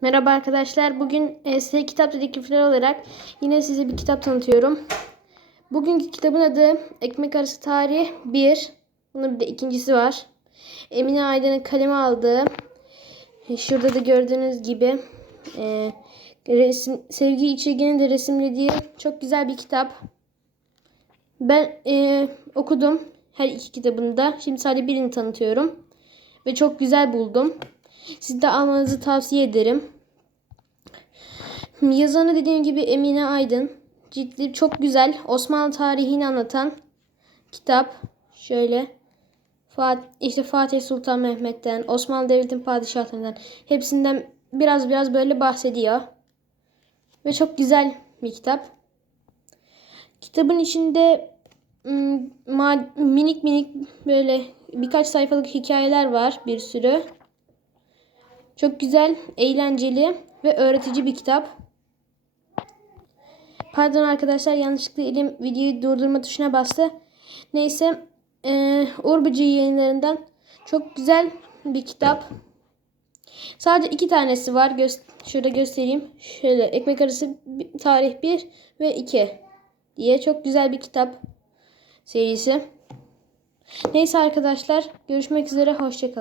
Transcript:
Merhaba arkadaşlar. Bugün e, size kitap dedektifleri olarak yine size bir kitap tanıtıyorum. Bugünkü kitabın adı Ekmek Arası Tarih 1. Bunun bir de ikincisi var. Emine Aydın'ın kaleme aldığı. e, Şurada da gördüğünüz gibi e, resim, Sevgi İçirgen'in de resimlediği çok güzel bir kitap. Ben e, okudum her iki kitabını da. Şimdi sadece birini tanıtıyorum. Ve çok güzel buldum. Siz de almanızı tavsiye ederim. Yazanı dediğim gibi Emine Aydın. Ciddi çok güzel. Osmanlı tarihini anlatan kitap. Şöyle. Fat işte Fatih Sultan Mehmet'ten, Osmanlı Devleti'nin padişahlarından hepsinden biraz biraz böyle bahsediyor. Ve çok güzel bir kitap. Kitabın içinde minik minik böyle birkaç sayfalık hikayeler var bir sürü. Çok güzel, eğlenceli ve öğretici bir kitap. Pardon arkadaşlar yanlışlıkla elim videoyu durdurma tuşuna bastı. Neyse e, Uğur Böceği yayınlarından çok güzel bir kitap. Sadece iki tanesi var. Gö şöyle göstereyim. Şöyle ekmek arası tarih 1 ve 2 diye çok güzel bir kitap serisi. Neyse arkadaşlar görüşmek üzere hoşçakalın.